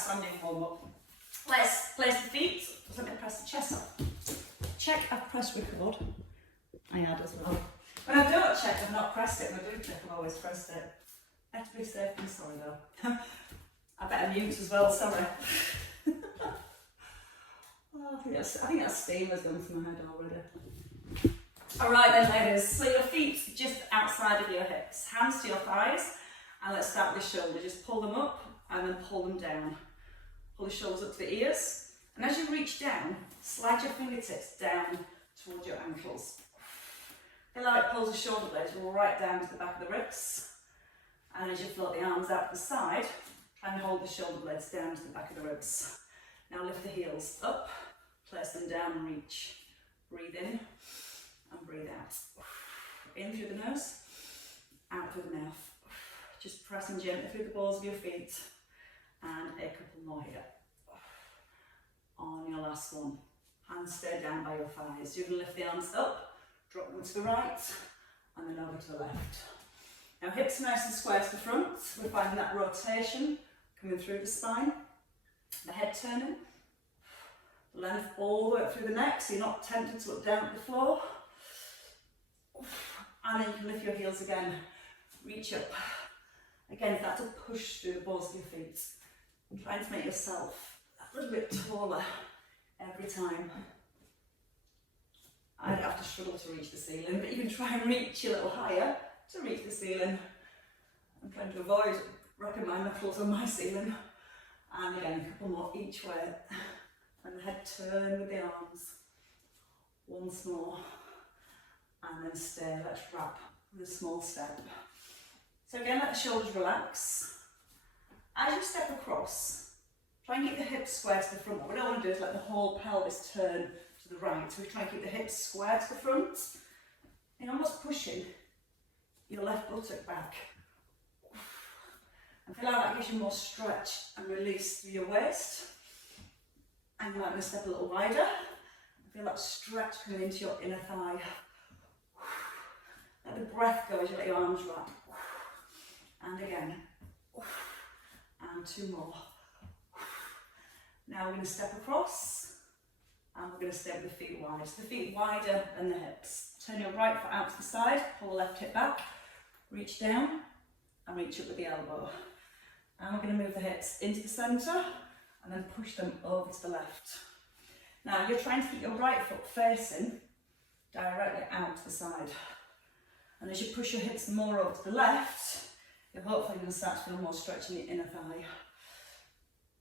standing warm up. Let's place the feet. Just let me press the chest up. Check I've pressed record. I had as well. When I don't check, I've not pressed it. When I do check, I've always pressed it. I have to be safe and sorry though. I better mute as well, sorry. Oh, I think that steam has gone to my head already. Alright then ladies, so your feet just outside of your hips, hands to your thighs, and let's start with the shoulder. Just pull them up and then pull them down. Pull the shoulders up to the ears, and as you reach down, slide your fingertips down towards your ankles. Feel like it pulls the shoulder blades right down to the back of the ribs, and as you float the arms out to the side, try and hold the shoulder blades down to the back of the ribs. Now lift the heels up, place them down and reach. Breathe in and breathe out. In through the nose, out through the mouth. Just pressing gently through the balls of your feet, and a couple more here. On your last one, hands stay down by your thighs. You're going to lift the arms up, drop them to the right, and then over to the left. Now hips nice and square to the front. We're finding that rotation coming through the spine. The head turning. Length all the way up through the neck, so you're not tempted to look down at the floor. And then you can lift your heels again. Reach up. Again, start to push through the balls of your feet. Trying to make yourself a little bit taller every time. I'd have to struggle to reach the ceiling, but you can try and reach a little higher to reach the ceiling. I'm trying to avoid wrapping my knuckles on my ceiling. And again, a couple more each way. And the head turn with the arms. Once more. And then stay, let's wrap with a small step. So again, let the shoulders relax. As you step across, try and keep the hips square to the front. What we don't want to do is let the whole pelvis turn to the right. So we try and keep the hips square to the front. And almost pushing your left buttock back. And feel like that gives you more stretch and release through your waist. And you might want to step a little wider. Feel that stretch coming into your inner thigh. Let the breath go as you let your arms wrap. And again. And two more. Now we're going to step across. And we're going to stay with the feet wide. So the feet wider than the hips. Turn your right foot out to the side. Pull the left hip back. Reach down. And reach up with the elbow. And we're going to move the hips into the centre. And then push them over to the left. Now you're trying to keep your right foot facing directly out to the side. And as you push your hips more over to the left, you're hopefully going to start to feel more stretch in the inner thigh.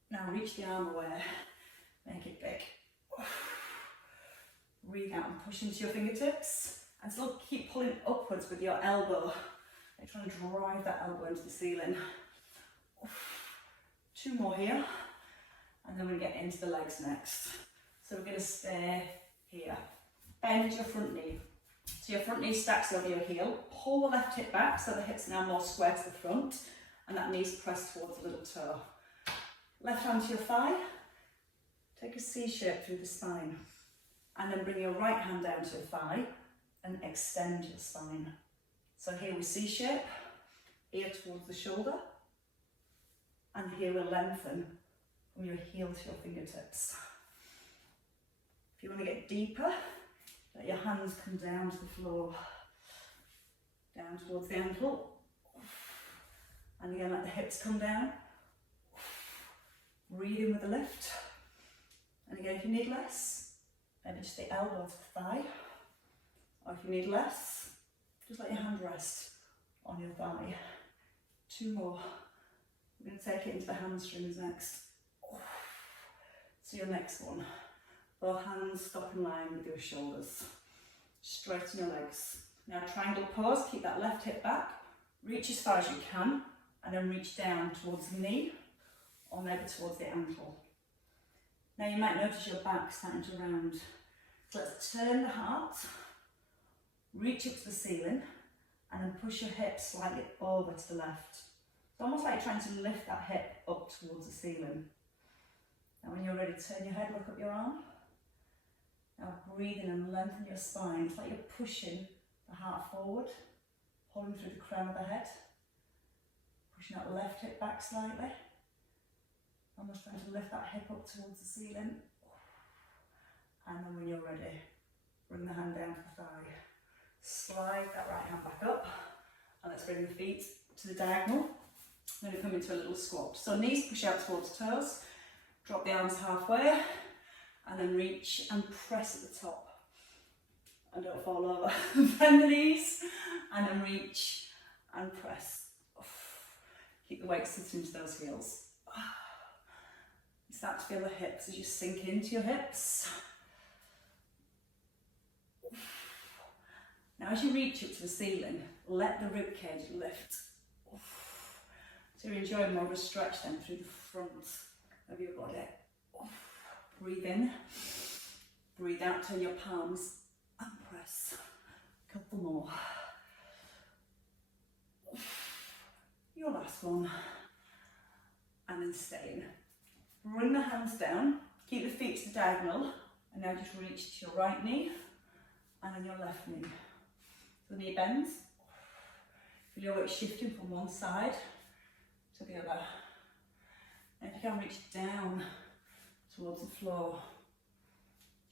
Now reach the arm away, make it big. Breathe out and push into your fingertips. And still keep pulling upwards with your elbow. You're trying to drive that elbow into the ceiling. Two more here. And then we're going to get into the legs next. So we're going to stay here. Bend your front knee. So your front knee stacks over your heel. Pull the left hip back so the hips are now more square to the front. And that knee's pressed towards the little toe. Left hand to your thigh. Take a C shape through the spine. And then bring your right hand down to your thigh and extend your spine. So here we C shape. Ear towards the shoulder. And here we'll lengthen from your heel to your fingertips. If you want to get deeper, let your hands come down to the floor, down towards the ankle. And again, let the hips come down. Breathe in with the lift. And again, if you need less, maybe just the elbow to the thigh. Or if you need less, just let your hand rest on your thigh. Two more. We're going to take it into the hamstrings next. So your next one. Both hands stop in line with your shoulders. Straighten your legs. Now triangle pose, keep that left hip back. Reach as far as you can. And then reach down towards the knee. Or maybe towards the ankle. Now you might notice your back starting to round. So let's turn the heart. Reach up to the ceiling. And then push your hips slightly over to the left. It's almost like trying to lift that hip up towards the ceiling. Now when you're ready, turn your head, look up your arm. Now breathe in and lengthen your spine. It's like you're pushing the heart forward, pulling through the crown of the head. Pushing that left hip back slightly. Almost trying to lift that hip up towards the ceiling. And then when you're ready, bring the hand down to the thigh. Slide that right hand back up. And let's bring the feet to the diagonal. Then we come into a little squat. So knees push out towards toes. Drop the arms halfway. And then reach and press at the top. And don't fall over. Bend the knees. And then reach and press. Keep the weight sitting into those heels. You start to feel the hips as you sink into your hips. Now as you reach up to the ceiling, let the rib cage lift. So you're enjoying more of a stretch then through the front of your body. Breathe in, breathe out, turn your palms and press. A couple more. Your last one. And then stay in. Bring the hands down, keep the feet to the diagonal, and now just reach to your right knee and then your left knee. So the knee bends. Feel your weight shifting from one side to the other. And if you can reach down towards the floor,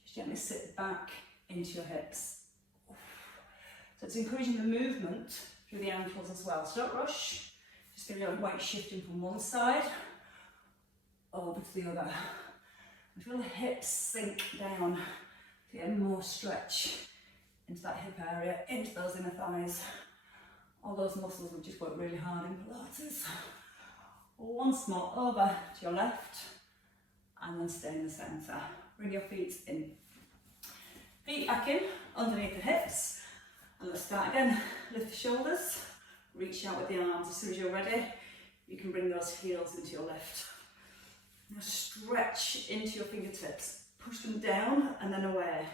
just gently sit back into your hips. So it's encouraging the movement through the ankles as well. So don't rush, just feel your weight shifting from one side over to the other. And feel the hips sink down to get more stretch into that hip area, into those inner thighs. All those muscles will just work really hard in Pilates. Once more, over to your left, and then stay in the centre. Bring your feet in. Feet back in, underneath the hips. And let's start again. Lift the shoulders, reach out with the arms. As soon as you're ready, you can bring those heels into your lift. Now stretch into your fingertips. Push them down and then away.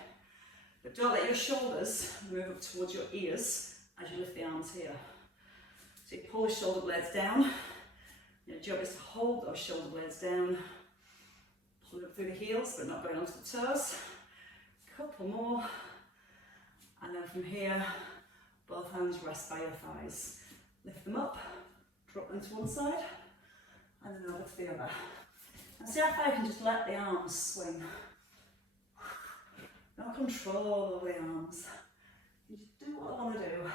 But don't let your shoulders move up towards your ears as you lift the arms here. So you pull the shoulder blades down. Your job is to hold those shoulder blades down. Pull it up through the heels, but not going onto the toes. Couple more. And then from here, both hands rest by your thighs. Lift them up, drop them to one side, and then over to the other. And see how far you can just let the arms swing. No control over the arms. You just do what I want to do.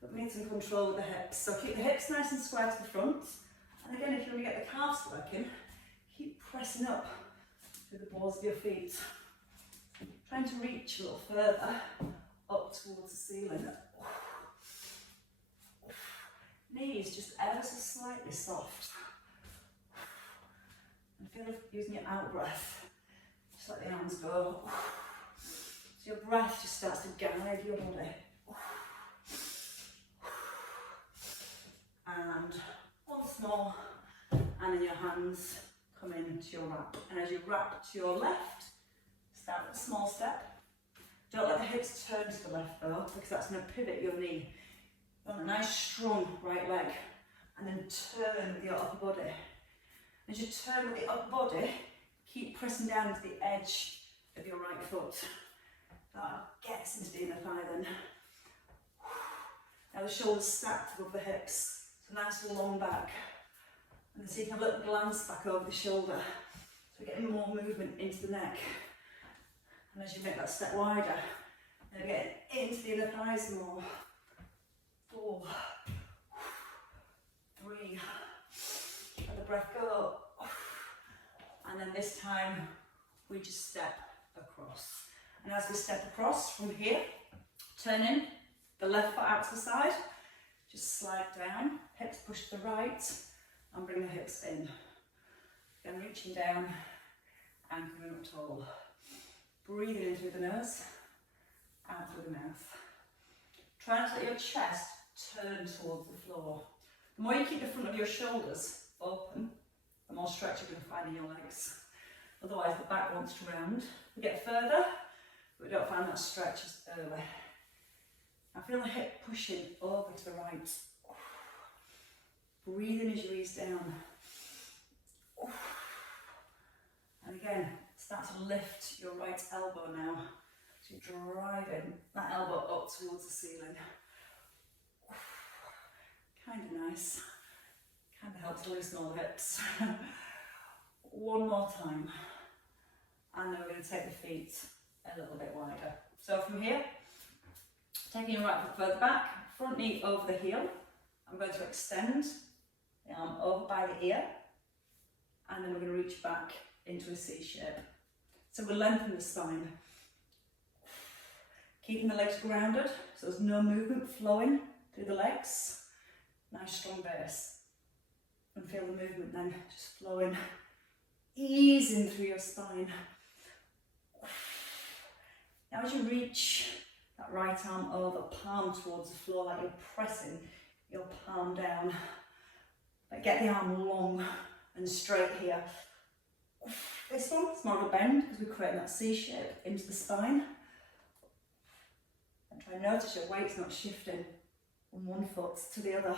But we need some control with the hips. So keep the hips nice and square to the front. And again, if you want to get the calves working, keep pressing up through the balls of your feet. Trying to reach a little further up towards the ceiling. Knees just ever so slightly soft. And feel like using your out breath. Just let the arms go. So your breath just starts to guide your body. And once more, and then your hands come into your wrap. And as you wrap to your left, start with a small step. Don't let the hips turn to the left though, because that's going to pivot your knee. You want a nice strong right leg, and then turn with your upper body. As you turn with the upper body, keep pressing down into the edge of your right foot. That gets into the inner thigh then. Now the shoulders stacked above the hips, so nice long back. And then so you can have a little glance back over the shoulder. So we're getting more movement into the neck. And as you make that step wider, then get into the inner thighs more. 4, 3, let the breath go. And then this time, we just step across. And as we step across from here, turn in, the left foot out to the side, just slide down, hips push to the right, and bring the hips in. Then reaching down, and coming up tall. Breathing in through the nose, out through the mouth. Try not to let your chest turn towards the floor. The more you keep the front of your shoulders open, the more stretch you're going to find in your legs. Otherwise the back wants to round. We get further, but we don't find that stretch as early. Now feel the hip pushing over to the right. Breathing as you ease down. And again, start to lift your right elbow now. So you're driving that elbow up towards the ceiling. Kind of nice. Kind of helps want to loosen all the hips. One more time. And then we're going to take the feet a little bit wider. So from here, taking your right foot further back, front knee over the heel. I'm going to extend the arm over by the ear. And then we're going to reach back into a C shape. So we'll lengthen the spine. Keeping the legs grounded, so there's no movement flowing through the legs. Nice strong base. And feel the movement then just flowing, easing through your spine. Now as you reach that right arm over, palm towards the floor, like you're pressing your palm down. But get the arm long and straight here. This one, it's more of a bend because we're creating that C shape into the spine. And try and notice your weight's not shifting from one foot to the other.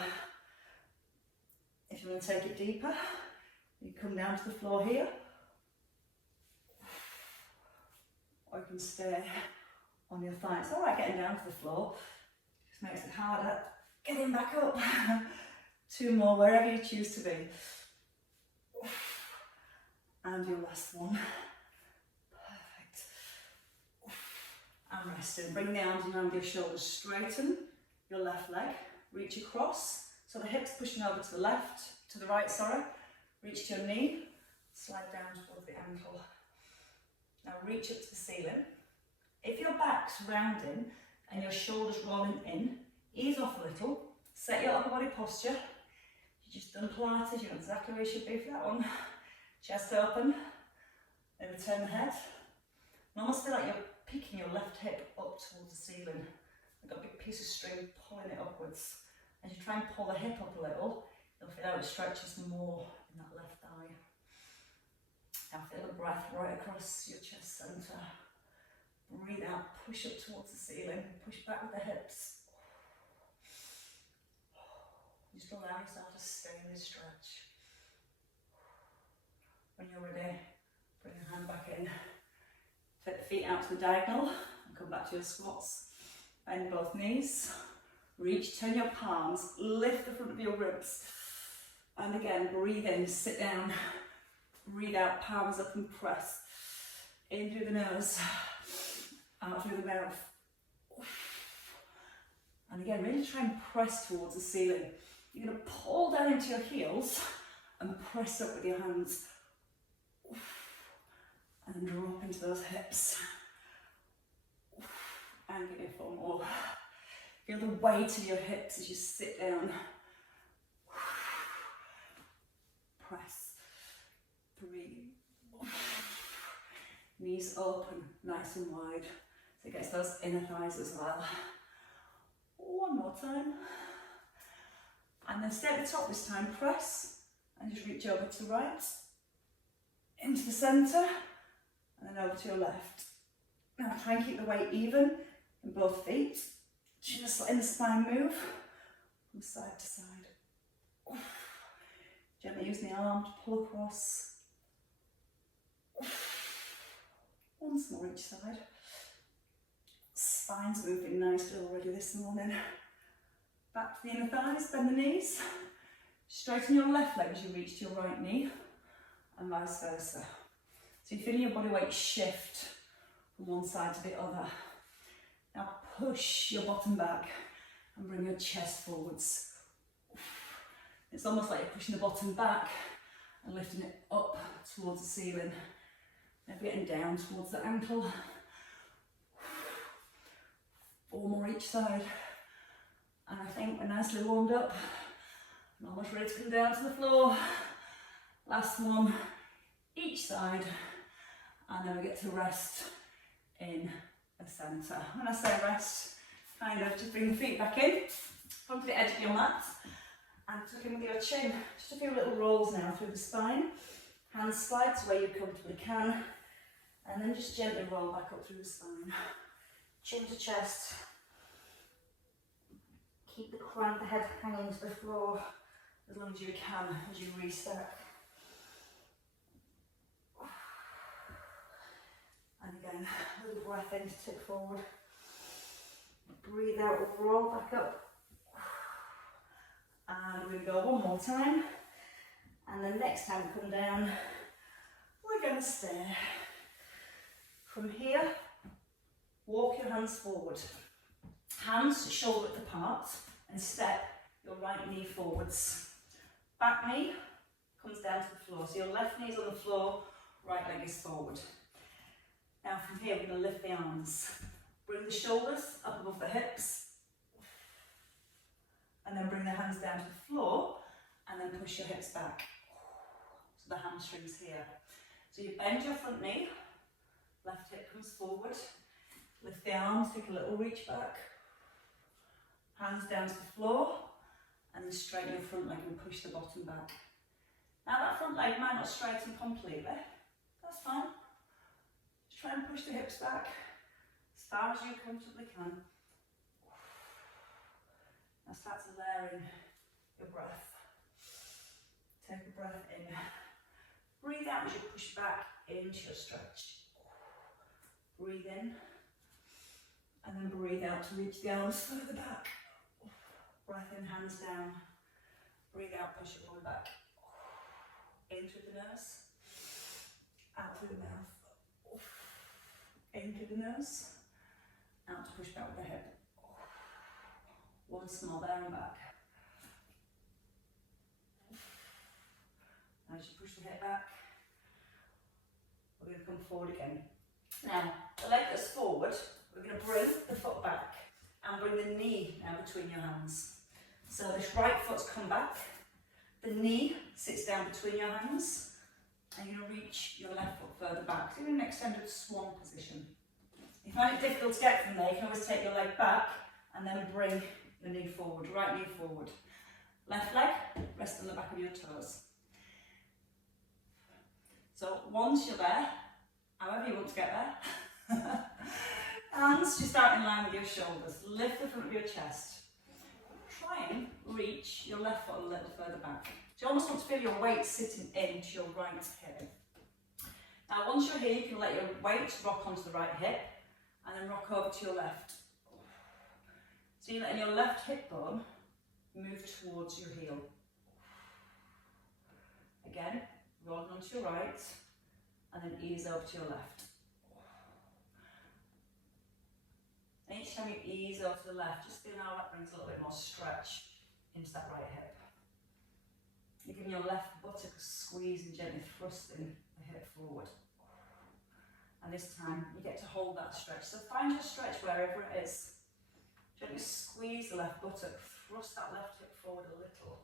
If you want to take it deeper, you come down to the floor here. Or you can stay on your thigh. It's alright getting down to the floor, just makes it harder getting back up. 2 more, wherever you choose to be. And your last one. Perfect. And resting. Bring the arms around your shoulders. Straighten your left leg. Reach across. So the hips pushing over to the left, to the right, sorry. Reach to your knee. Slide down towards the ankle. Now reach up to the ceiling. If your back's rounding and your shoulders rolling in, ease off a little. Set your upper body posture. You just done Pilates, you know exactly where you should be for that one. Chest open, then turn the head. And almost feel like you're picking your left hip up towards the ceiling. You've got a big piece of string pulling it upwards. As you try and pull the hip up a little, you'll feel how it stretches more in that left thigh. Now feel the breath right across your chest centre. Breathe out, push up towards the ceiling, push back with the hips. Just allow yourself to stay in this stretch. When you're ready, bring your hand back in. Take the feet out to the diagonal and come back to your squats. Bend both knees. Reach, turn your palms, lift the front of your ribs. And again, breathe in, sit down. Breathe out, palms up and press. In through the nose, out through the mouth. And again, really try and press towards the ceiling. You're going to pull down into your heels and press up with your hands. And drop into those hips. And give it 4 more. Feel the weight of your hips as you sit down. Press. Breathe. Knees open, nice and wide. So it gets those inner thighs as well. 1 more time. And then stay at the top this time, press. And just reach over to the right. Into the centre. And then over to your left. Now try and keep the weight even in both feet. Just letting the spine move from side to side. Gently using the arm to pull across. Once more each side. Spine's moving nicely already this morning. Back to the inner thighs, bend the knees. Straighten your left leg as you reach to your right knee. And vice versa. So you're feeling your body weight shift from one side to the other. Now push your bottom back and bring your chest forwards. It's almost like you're pushing the bottom back and lifting it up towards the ceiling. Maybe getting down towards the ankle. 4 more each side. And I think we're nicely warmed up. I'm almost ready to come down to the floor. Last one, each side. And then we get to rest in the centre. When I say rest, kind of just bring the feet back in, onto the edge of your mat, and tuck in with your chin. Just a few little rolls now through the spine. Hands slide to where you comfortably can, and then just gently roll back up through the spine. Chin to chest. Keep the crown of the head hanging to the floor as long as you can as you reset. And again, a little breath in to tip forward. Breathe out, roll back up. And we're going to go 1 more time. And then next time we come down, we're going to stair. From here, walk your hands forward. Hands shoulder width apart and step your right knee forwards. Back knee comes down to the floor. So your left knee is on the floor, right leg is forward. Now from here, we're going to lift the arms. Bring the shoulders up above the hips. And then bring the hands down to the floor and then push your hips back. So the hamstrings here. So you bend your front knee, left hip comes forward, lift the arms, take a little reach back, hands down to the floor, and then straighten your front leg and push the bottom back. Now that front leg might not straighten completely, that's fine. Just try and push the hips back as far as you comfortably can. Now start to layer in your breath. Take a breath in. Breathe out as you push back into your stretch. Breathe in. And then breathe out to reach the arms further back. Breath in, hands down. Breathe out, push your body back. In through the nose. Out through the mouth. In through the nose. Out to push back with the hip. One small there and back. As you push the hip back, we're going to come forward again. Now, the leg that's forward, we're going to bring the foot back and bring the knee now between your hands. So this right foot's come back, the knee sits down between your hands, and you're going to reach your left foot further back. So you're in an extended swan position. If you find it difficult to get from there, you can always take your leg back and then bring the knee forward, right knee forward. Left leg, rest on the back of your toes. So once you're there, however you want to get there, hands just out in line with your shoulders. Lift the front of your chest. Try and reach your left foot a little further back. So you almost want to feel your weight sitting into your right hip. Now once you're here, you can let your weight rock onto the right hip and then rock over to your left. So you're letting your left hip bone move towards your heel. Again, rolling onto your right and then ease over to your left. And each time you ease over to the left, just feel how that brings a little bit more stretch into that right hip. You're giving your left buttock a squeeze and gently thrusting the hip forward. And this time you get to hold that stretch. So find your stretch wherever it is. Gently squeeze the left buttock, thrust that left hip forward a little.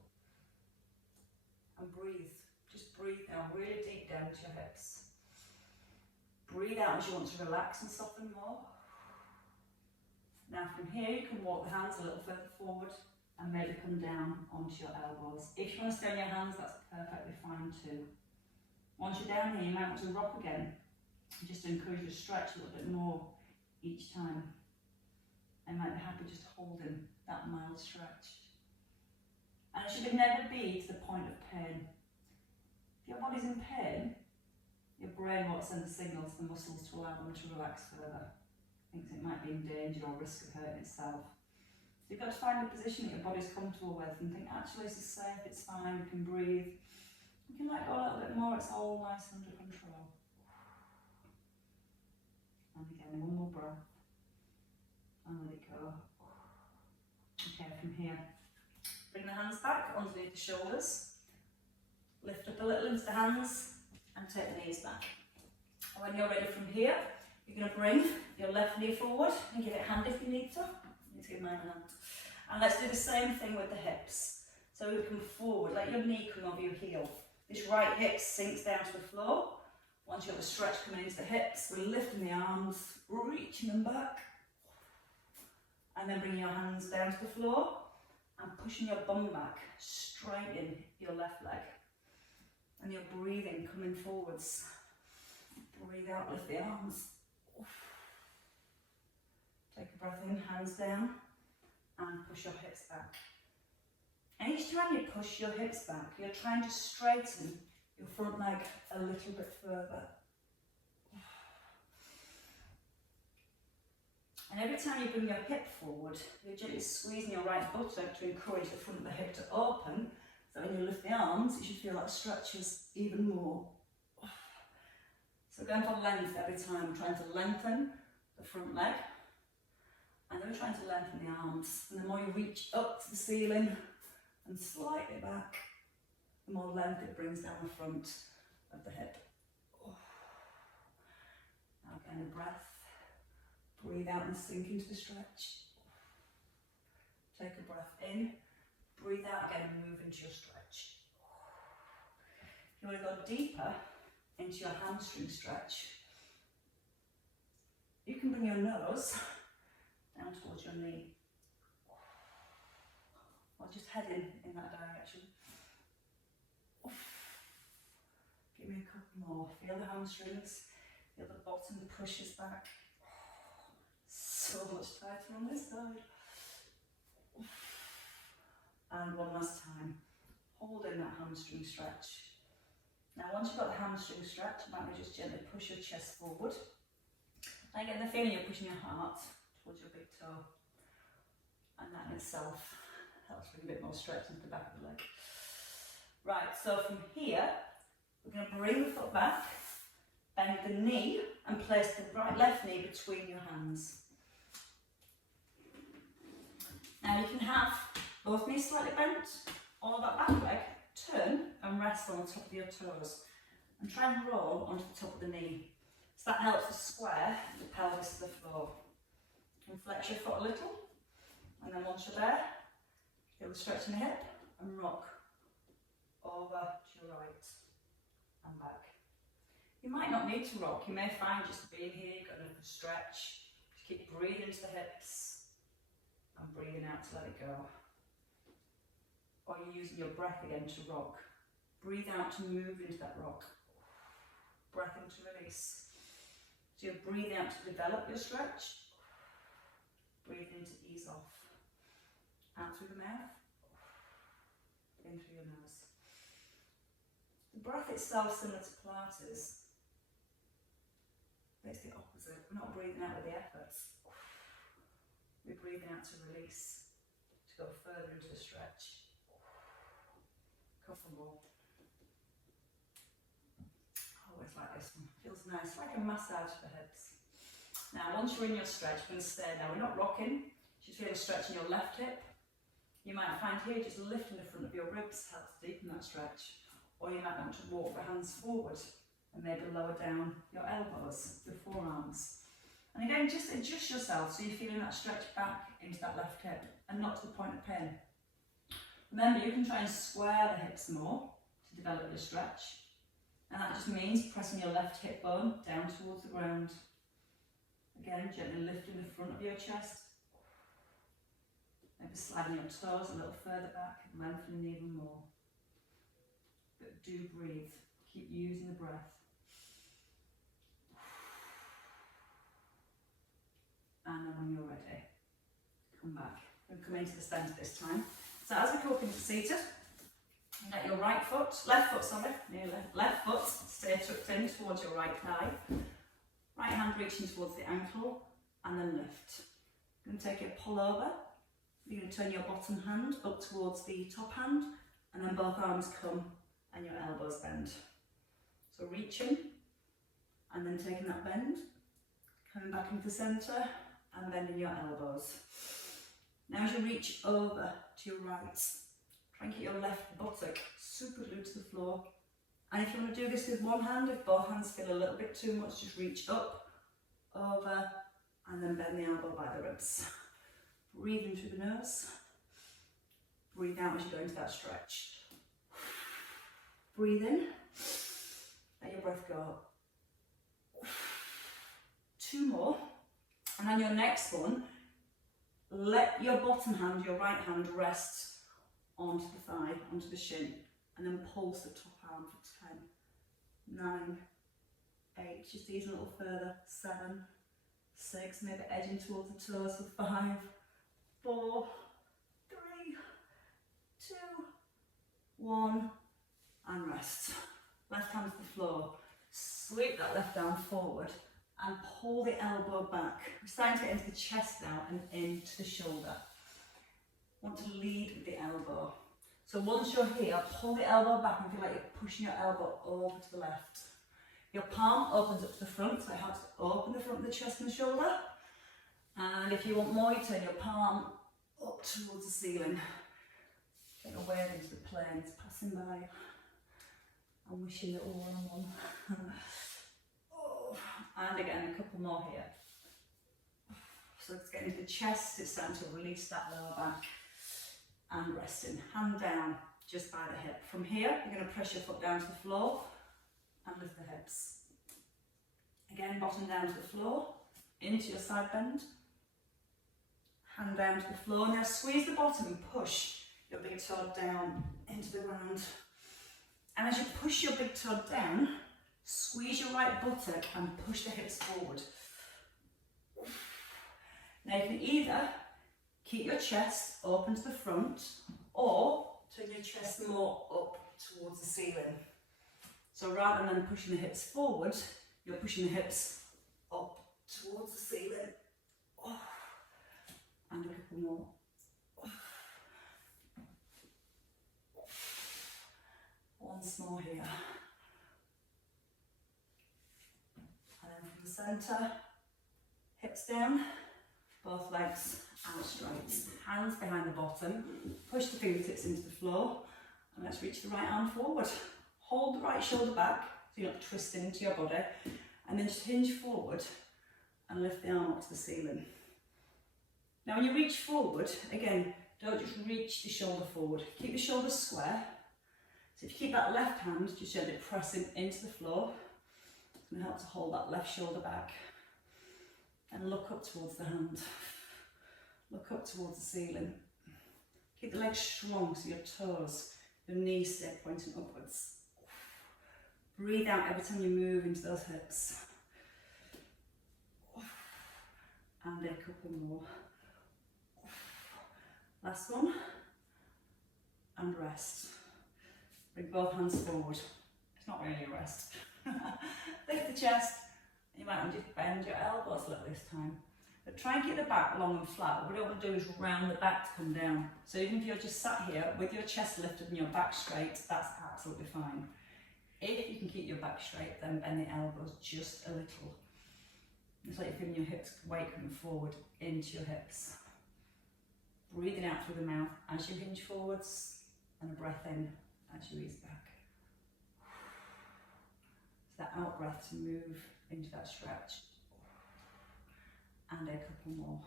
And breathe. Just breathe now, really deep down into your hips. Breathe out as you want to relax and soften more. Now from here you can walk the hands a little further forward and maybe come down onto your elbows. If you want to stay on your hands, that's perfectly fine too. Once you're down here, you might want to rock again, just to encourage you to stretch a little bit more each time. And might be happy just holding that mild stretch. And it should never be to the point of pain. If your body's in pain, your brain won't send a signal to the muscles to allow them to relax further. Thinks it might be in danger or risk of hurting itself. So you've got to find a position that your body's comfortable with and think, actually this is safe, it's fine, we can breathe. We can let go a little bit more, it's all nice under control. And again, one more breath. And let it go. Okay, from here, bring the hands back underneath the shoulders. Lift up a little into the hands and take the knees back. And when you're ready from here, you're going to bring your left knee forward and give it a hand if you need to. You need to give mine a hand. And let's do the same thing with the hips. So we come forward, let your knee come over your heel. This right hip sinks down to the floor. Once you have a stretch coming into the hips, we're lifting the arms, reaching them back. And then bringing your hands down to the floor and pushing your bum back, straighten your left leg. And you're breathing, coming forwards. Breathe out, lift the arms. Take a breath in, hands down, and push your hips back. And each time you push your hips back, you're trying to straighten your front leg a little bit further. And every time you bring your hip forward, you're gently squeezing your right buttock to encourage the front of the hip to open, So when you lift the arms, you should feel that stretches even more. So going for length every time, trying to lengthen the front leg, and then we're trying to lengthen the arms. And the more you reach up to the ceiling and slightly back, the more length it brings down the front of the hip. Now again, a breath. Breathe out and sink into the stretch. Take a breath in. Breathe out again and move into your stretch. If you want to go deeper into your hamstring stretch, you can bring your nose down towards your knee, or just heading in that direction. Give me a couple more. Feel the hamstrings, feel the bottom pushes back. So much tighter on this side. And one last time. Hold in that hamstring stretch. Now once you've got the hamstring stretch, you might just gently push your chest forward. And get the feeling you're pushing your heart towards your big toe. And that in itself helps bring a bit more stretch into the back of the leg. Right, so from here, we're going to bring the foot back, bend the knee, and place the left knee between your hands. Now you can have both knees slightly bent, or that back leg, turn and rest on the top of your toes. And try and roll onto the top of the knee. So that helps to square the pelvis to the floor. You can flex your foot a little, and then once you're there, feel the stretch in the hip, and rock over to your right and back. You might not need to rock, you may find just being here, you've got enough stretch. Just keep breathing into the hips, and breathing out to let it go. Or you're using your breath again to rock. Breathe out to move into that rock. Breath in to release. So you're breathing out to develop your stretch. Breathe in to ease off. Out through the mouth. In through your nose. The breath itself, similar to Pilates, but it's the opposite. We're not breathing out with the efforts. We're breathing out to release, to go further into the stretch. Couple more. I always like this one. Feels nice, like a massage for the hips. Now, once you're in your stretch, we're going to stay now. We're not rocking. Just feel a stretch in your left hip. You might find here just lifting the front of your ribs helps deepen that stretch. Or you might want to walk the hands forward and maybe lower down your elbows, your forearms. And again, just adjust yourself so you're feeling that stretch back into that left hip and not to the point of pain. Remember, you can try and square the hips more to develop your stretch. And that just means pressing your left hip bone down towards the ground. Again, gently lifting the front of your chest. Maybe sliding your toes a little further back, lengthening even more. But do breathe. Keep using the breath. And then when you're ready, come back. We'll come into the centre this time. So as we go up into seated, let your left foot, left foot stay tucked in towards your right thigh. Right hand reaching towards the ankle, and then lift. You're going to take it, pull over. You're going to turn your bottom hand up towards the top hand, and then both arms come and your elbows bend. So reaching, and then taking that bend, coming back into the centre, and bending your elbows. Now as you reach over to your right, try and get your left buttock super glued to the floor. And if you want to do this with one hand, if both hands feel a little bit too much, just reach up, over, and then bend the elbow by the ribs. Breathe in through the nose. Breathe out as you go into that stretch. Breathe in. Let your breath go. 2 more. And on your next one, let your bottom hand, your right hand, rest onto the thigh, onto the shin, and then pulse the top arm for 10, 9, 8, just ease a little further, 7, 6, maybe edging towards the toes for 5, 4, 3, 2, 1, and rest. Left hand to the floor, sweep that left arm forward, and pull the elbow back. We're starting to get into the chest now and into the shoulder. Want to lead with the elbow. So once you're here, pull the elbow back and feel like you're pushing your elbow over to the left. Your palm opens up to the front, so it helps to open the front of the chest and shoulder. And if you want more, you turn your palm up towards the ceiling. Get your weight into the planes passing by. I'm wishing it all on one. Oh. And again, a couple more here. So it's getting into the chest, it's time to release that lower back. And resting, hand down just by the hip. From here, you're going to press your foot down to the floor and lift the hips. Again, bottom down to the floor, into your side bend. Hand down to the floor. Now squeeze the bottom and push your big toe down into the ground. And as you push your big toe down, squeeze your right buttock and push the hips forward. Now you can either keep your chest open to the front or turn your chest more up towards the ceiling. So rather than pushing the hips forward, you're pushing the hips up towards the ceiling. Oh. And a couple more. Oh. Once more here. And then from the centre, hips down, both legs out straight. Hands behind the bottom, push the fingertips into the floor, and let's reach the right arm forward. Hold the right shoulder back, so you're not twisting into your body, and then just hinge forward and lift the arm up to the ceiling. Now when you reach forward, again, don't just reach the shoulder forward. Keep the shoulders square. So if you keep that left hand just gently pressing into the floor, it's going to help to hold that left shoulder back. And look up towards the hand. Look up towards the ceiling. Keep the legs strong so your toes, your knees stay pointing upwards. Breathe out every time you move into those hips. And a couple more. Last one. And rest. Bring both hands forward. It's not really a rest. Lift the chest. You might want to just bend your elbows a little this time. But try and keep the back long and flat. What we don't want to do is round the back to come down. So even if you're just sat here with your chest lifted and your back straight, that's absolutely fine. If you can keep your back straight, then bend the elbows just a little. It's like you're feeling your hips weight coming forward into your hips. Breathing out through the mouth as you hinge forwards, and a breath in as you ease back. So that out breath to move into that stretch. And a couple more.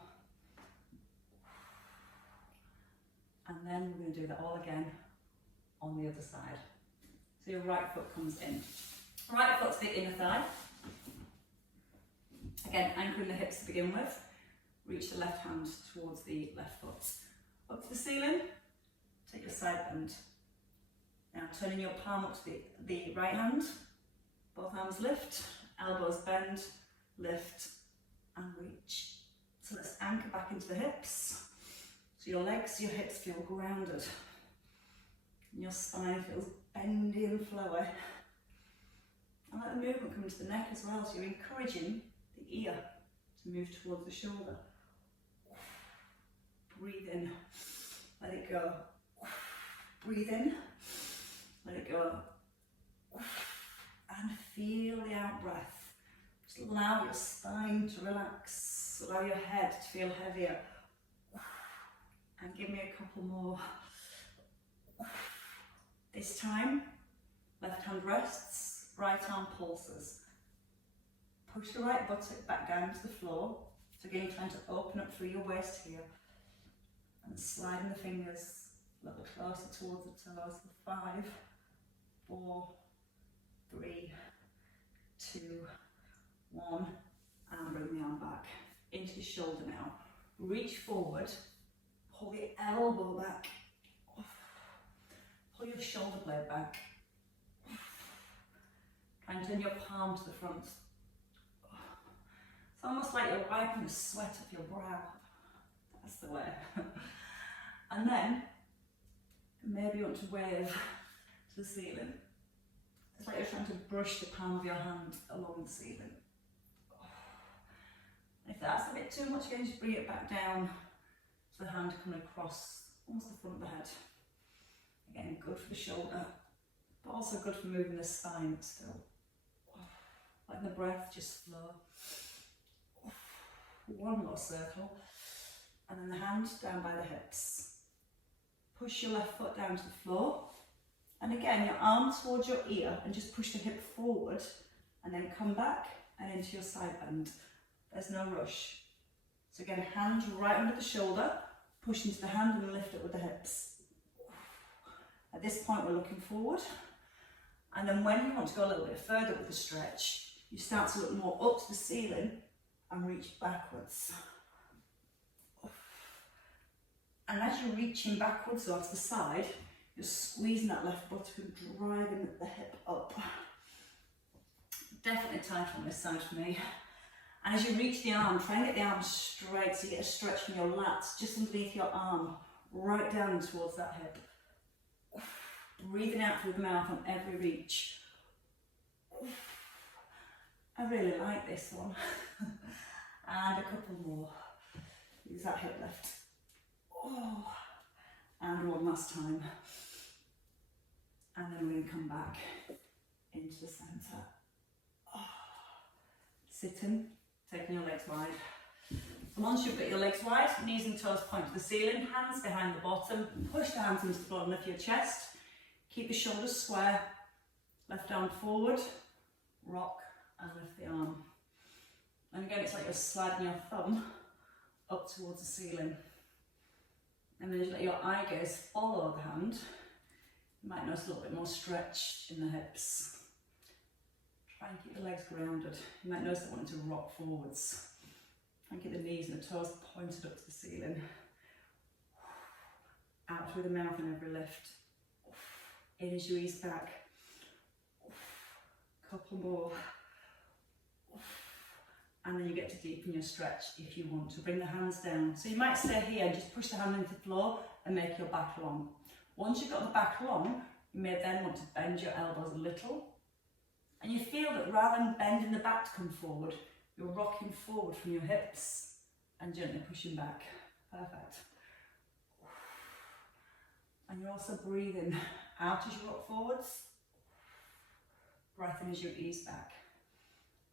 And then we're going to do that all again on the other side. So your right foot comes in. Right foot to the inner thigh. Again, anchoring the hips to begin with. Reach the left hand towards the left foot. Up to the ceiling. Take your side bend. Now turning your palm up to the right hand. Both arms lift. Elbows bend. Lift. And reach. So let's anchor back into the hips. So your legs, your hips feel grounded. And your spine feels bendy and flowy. And let the movement come into the neck as well. So you're encouraging the ear to move towards the shoulder. Breathe in. Let it go. Breathe in. Let it go. And feel the out breath. Just allow your spine to relax, allow your head to feel heavier. And give me a couple more. This time, left hand rests, right arm pulses. Push the right buttock back down to the floor. So again, you're trying to open up through your waist here. And sliding the fingers a little closer towards the toes. 5, 4, 3, 2, 1, and bring the arm back into the shoulder now. Reach forward, pull the elbow back, pull your shoulder blade back. Try and turn your palm to the front. It's almost like you're wiping the sweat off your brow. That's the way. And then, maybe you want to wave to the ceiling. It's like you're trying to brush the palm of your hand along the ceiling. If that's a bit too much, again, just bring it back down to the hand coming across almost the front of the head. Again, good for the shoulder, but also good for moving the spine still. Letting the breath just flow. One more circle, and then the hand down by the hips. Push your left foot down to the floor, and again your arm towards your ear and just push the hip forward, and then come back and into your side bend. There's no rush. So again, hand right under the shoulder, push into the hand and lift it with the hips. At this point we're looking forward, and then when you want to go a little bit further with the stretch, you start to look more up to the ceiling and reach backwards. And as you're reaching backwards or to the side, you're squeezing that left buttock and driving the hip up. Definitely tight on this side for me. And as you reach the arm, try and get the arm straight so you get a stretch from your lats just underneath your arm, right down towards that hip. Breathing out through the mouth on every reach. I really like this one. And a couple more. Use that hip lift. Oh, and one last time. And then we're going to come back into the centre. Oh. Sitting, taking your legs wide. So once you've got your legs wide, knees and toes point to the ceiling, hands behind the bottom, push the hands into the floor and lift your chest. Keep the shoulders square, left arm forward, rock and lift the arm. And again, it's like you're sliding your thumb up towards the ceiling. And then you let your eye gaze follow the hand. You might notice a little bit more stretch in the hips. Try and keep the legs grounded. You might notice they want to rock forwards. Try and keep the knees and the toes pointed up to the ceiling. Out through the mouth in every lift. In as you ease back. Couple more. And then you get to deepen your stretch if you want to. Bring the hands down. So you might stay here and just push the hand into the floor and make your back long. Once you've got the back long, you may then want to bend your elbows a little. And you feel that rather than bending the back to come forward, you're rocking forward from your hips and gently pushing back. Perfect. And you're also breathing out as you rock forwards. Breath in as you ease back.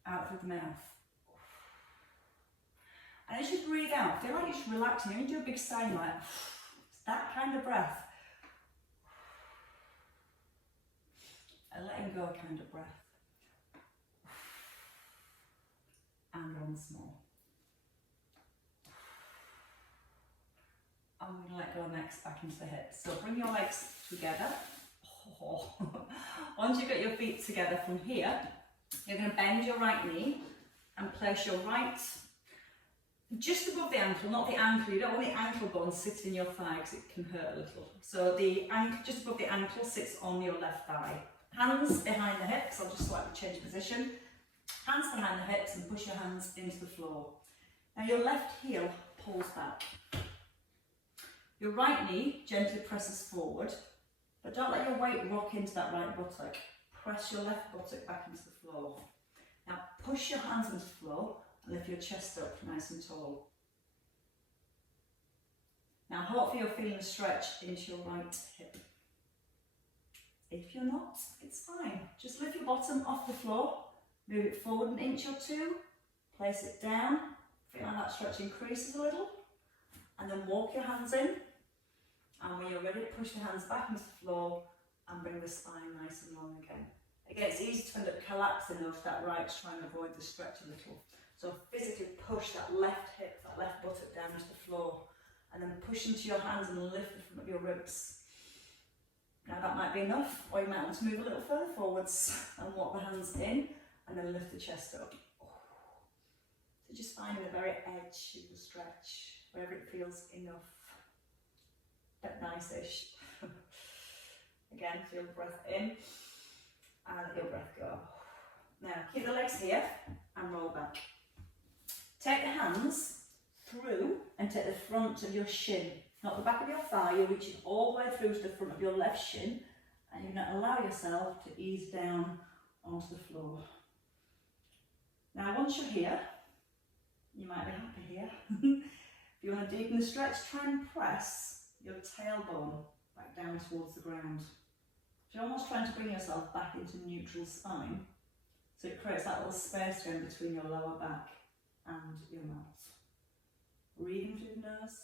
Out through the mouth. And as you breathe out, feel like you're just relaxing. You do a big sign like, it's that kind of breath. A letting go kind of breath. And once more. I'm going to let go next back into the hips. So bring your legs together. Oh. Once you've got your feet together from here, you're going to bend your right knee and place your right just above the ankle, not the ankle. You don't want the ankle bone sitting in your thigh because it can hurt a little. So the ankle, just above the ankle, sits on your left thigh. Hands behind the hips. I'll just slightly change position. Hands behind the hips and push your hands into the floor. Now your left heel pulls back. Your right knee gently presses forward, but don't let your weight rock into that right buttock. Press your left buttock back into the floor. Now push your hands into the floor and lift your chest up nice and tall. Now hopefully you're feeling a stretch into your right hip. If you're not, it's fine. Just lift your bottom off the floor, move it forward an inch or two, place it down, feel like that stretch increases a little, and then walk your hands in. And when you're ready, push the hands back into the floor and bring the spine nice and long again. Again, it's easy to end up collapsing over that right to try and avoid the stretch a little. So physically push that left hip, that left buttock down to the floor, and then push into your hands and lift the front of your ribs. Now that might be enough, or you might want to move a little further forwards and walk the hands in and then lift the chest up. So just finding the very edge of the stretch, wherever it feels enough, but nice-ish. Again, feel the breath in and let your breath go. Now keep the legs here and roll back. Take the hands through and take the front of your shin, not the back of your thigh. You're reaching all the way through to the front of your left shin, and you're going to allow yourself to ease down onto the floor. Now once you're here, you might be happy here. If you want to deepen the stretch, try and press your tailbone back down towards the ground. So you're almost trying to bring yourself back into neutral spine. So it creates that little space again between your lower back and your mouth. Breathing through the nose.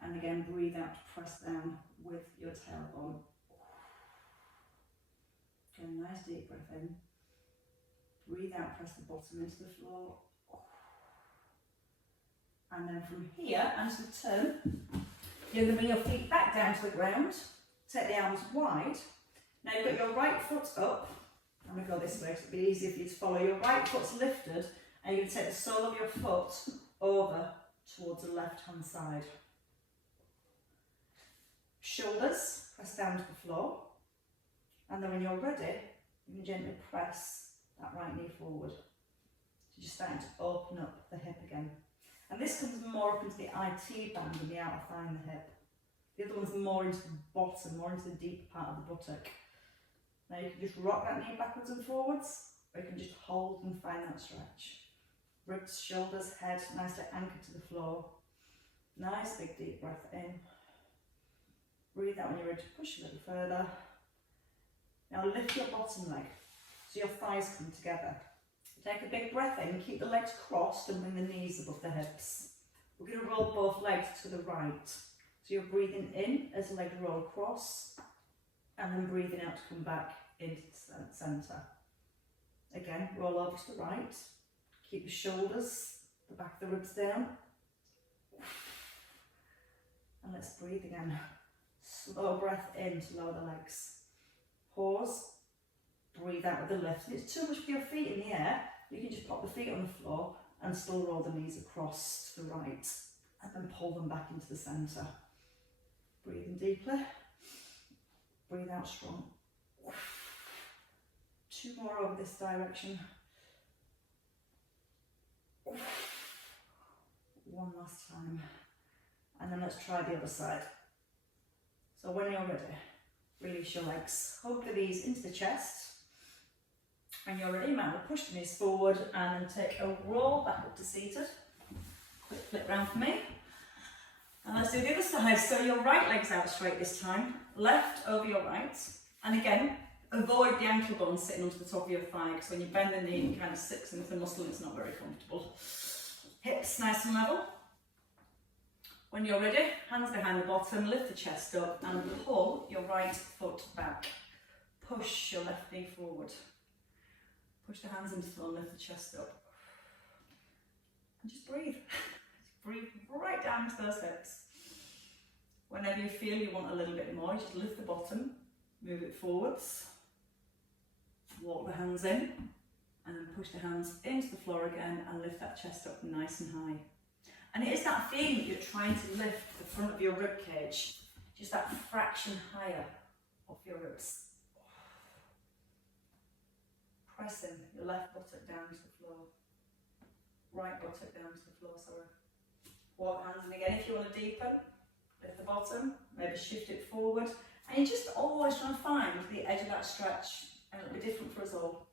And again, breathe out to press down with your tailbone. Again, nice deep breath in. Breathe out, press the bottom into the floor. And then from here, and to the turn, you're going to bring your feet back down to the ground. Take the arms wide. Now you've got your right foot up. I'm going to go this way, so it'll be easier for you to follow. Your right foot's lifted, and you're going to take the sole of your foot over towards the left-hand side. Shoulders, press down to the floor. And then when you're ready, you can gently press that right knee forward. So you're starting to open up the hip again. And this comes more up into the IT band and the outer thigh and the hip. The other one's more into the bottom, more into the deep part of the buttock. Now you can just rock that knee backwards and forwards, or you can just hold and find that stretch. Ribs, shoulders, head, nicely anchored to the floor. Nice big deep breath in. Breathe out when you're ready to push a little further. Now lift your bottom leg, so your thighs come together. Take a big breath in, keep the legs crossed and bring the knees above the hips. We're going to roll both legs to the right. So you're breathing in as the legs roll across, and then breathing out to come back into the centre. Again, roll over to the right. Keep your shoulders, the back of the ribs down. And let's breathe again. Slow breath in to lower the legs. Pause. Breathe out with the lift. If it's too much for your feet in the air, you can just pop the feet on the floor and still roll the knees across to the right. And then pull them back into the centre. Breathing deeply. Breathe out strong. 2 more over this direction. 1 last time. And then let's try the other side. So when you're ready, release your legs. Hug the knees into the chest. When you're ready, you might want to push the knees forward and then take a roll back up to seated. Quick flip round for me. And let's do the other side. So your right leg's out straight this time. Left over your right. And again, avoid the ankle bone sitting onto the top of your thigh, because when you bend the knee, it kind of sits into the muscle and it's not very comfortable. Hips nice and level. When you're ready, hands behind the bottom, lift the chest up and pull your right foot back. Push your left knee forward. Push the hands into the floor, lift the chest up. And just breathe. Breathe right down to those hips. Whenever you feel you want a little bit more, just lift the bottom, move it forwards, walk the hands in, and then push the hands into the floor again and lift that chest up nice and high. And it is that feeling that you're trying to lift the front of your rib cage, just that fraction higher of your ribs. Pressing your left buttock down to the floor, right buttock down to the floor, sorry. Walk hands in again if you want to deepen. Lift the bottom, maybe shift it forward. And you're just always trying to find the edge of that stretch, and it'll be different for us all.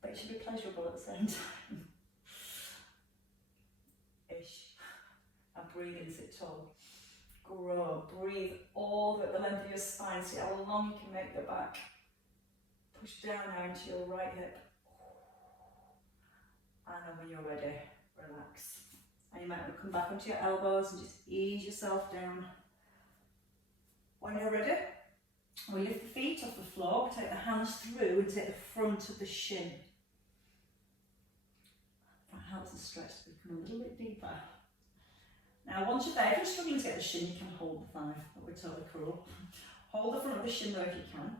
But it should be pleasurable at the same time. Ish. And breathe in, sit tall. Grow, breathe all the length of your spine, see how long you can make the back. Push down now into your right hip. And then when you're ready, relax. And you might want to come back onto your elbows and just ease yourself down. When you're ready, we lift the feet off the floor, take the hands through and take the front of the shin. That helps the stretch to become a little bit deeper. Now once you're there, if you're struggling to get the shin, you can hold the thigh. That would be totally cool. Hold the front of the shin though if you can.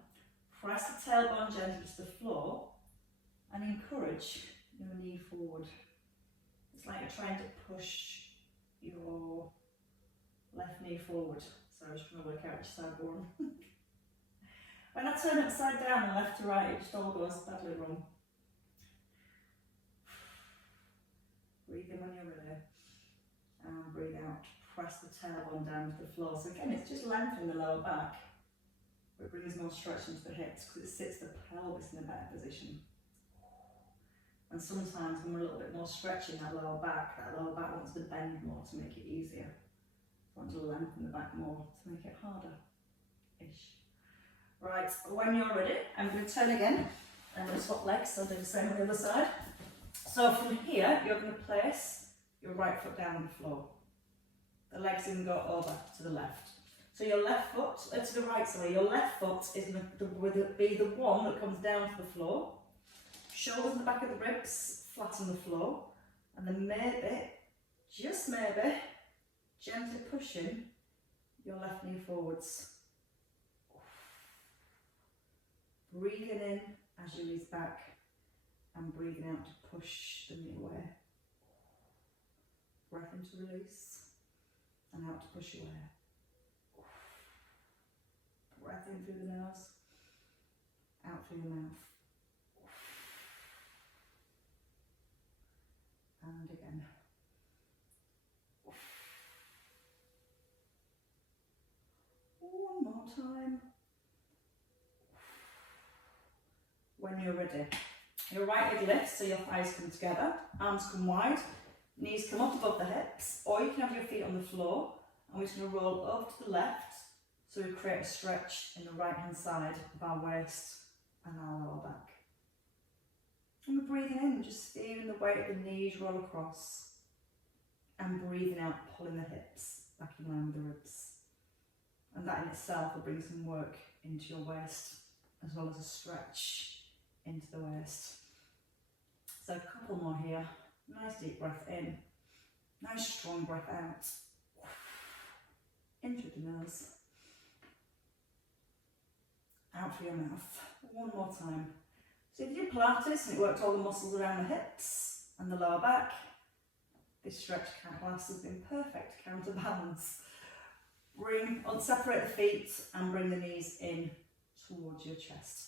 Press the tailbone gently to the floor and encourage your knee forward. It's like you're trying to push your left knee forward. Sorry, I was trying to work out which side we're on. When I turn upside down and left to right, it just all goes badly wrong. Breathe in when you're ready. And breathe out. Press the tailbone down to the floor. So again, it's just lengthening the lower back. But it brings more stretch into the hips because it sits the pelvis in a better position. And sometimes when we're a little bit more stretching that lower back wants to bend more to make it easier. Want to lengthen the back more to make it harder-ish. Right, when you're ready, I'm going to turn again. I'm going to swap legs, so I'll do the same on the other side. So from here, you're going to place your right foot down on the floor. The legs are going to go over to the left. So your left foot, to the right, sorry, your left foot is going to be the one that comes down to the floor. Shoulders in the back of the ribs, flat on the floor. And then maybe, just maybe, gently pushing your left knee forwards. Breathing in as you release back and breathing out to push the knee away. Breath in to release and out to push away. Breath in through the nose, out through the mouth. And again. One more time. When you're ready, your right leg lifts so your thighs come together, arms come wide, knees come up above the hips, or you can have your feet on the floor, and we're just going to roll up to the left so we create a stretch in the right hand side of our waist and our lower back. And we're breathing in, just feeling the weight of the knees roll across, and breathing out, pulling the hips back in line with the ribs. And that in itself will bring some work into your waist, as well as a stretch into the waist. So a couple more here. Nice deep breath in. Nice strong breath out. In through the nose. Out through your mouth. One more time. So if you did Pilates and it worked all the muscles around the hips and the lower back, this stretch class has been perfect counterbalance. Separate the feet and bring the knees in towards your chest.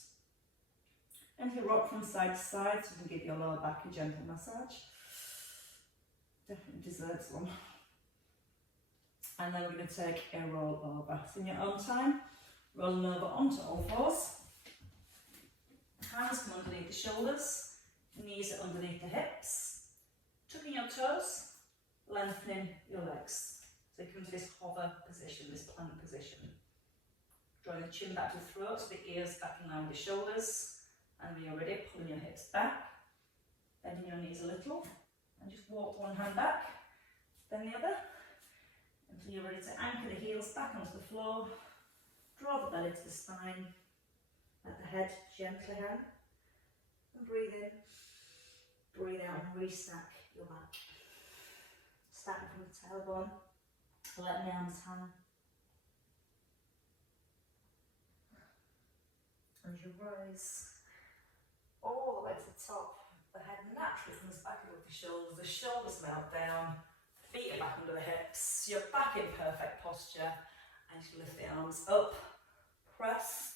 And if you rock from side to side, so you can give your lower back a gentle massage. Definitely deserves one. And then we're going to take a roll over. So in your own time, rolling over onto all fours. Hands come underneath the shoulders, knees are underneath the hips. Tucking your toes, lengthening your legs. So you come to this hover position, this plank position. Drawing the chin back to the throat, so the ears back in line with the shoulders. And when you're ready, pulling your hips back, bending your knees a little, and just walk one hand back, then the other, until you're ready to anchor the heels back onto the floor. Draw the belly to the spine, let the head gently hang, and breathe in, breathe out, and restack your back. Starting from the tailbone, let the arms hang. And you rise all the way to the top. The head naturally comes back above the shoulders melt down, feet are back under the hips, you're back in perfect posture, and you lift the arms up, press,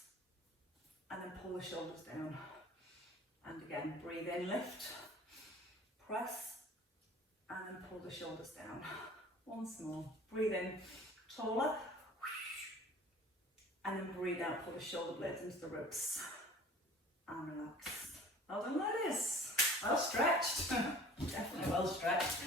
and then pull the shoulders down. And again, breathe in, lift, press, and then pull the shoulders down. Once more, breathe in, taller, and then breathe out, pull the shoulder blades into the ribs, and relax. Well done, ladies. Well stretched. Definitely well stretched.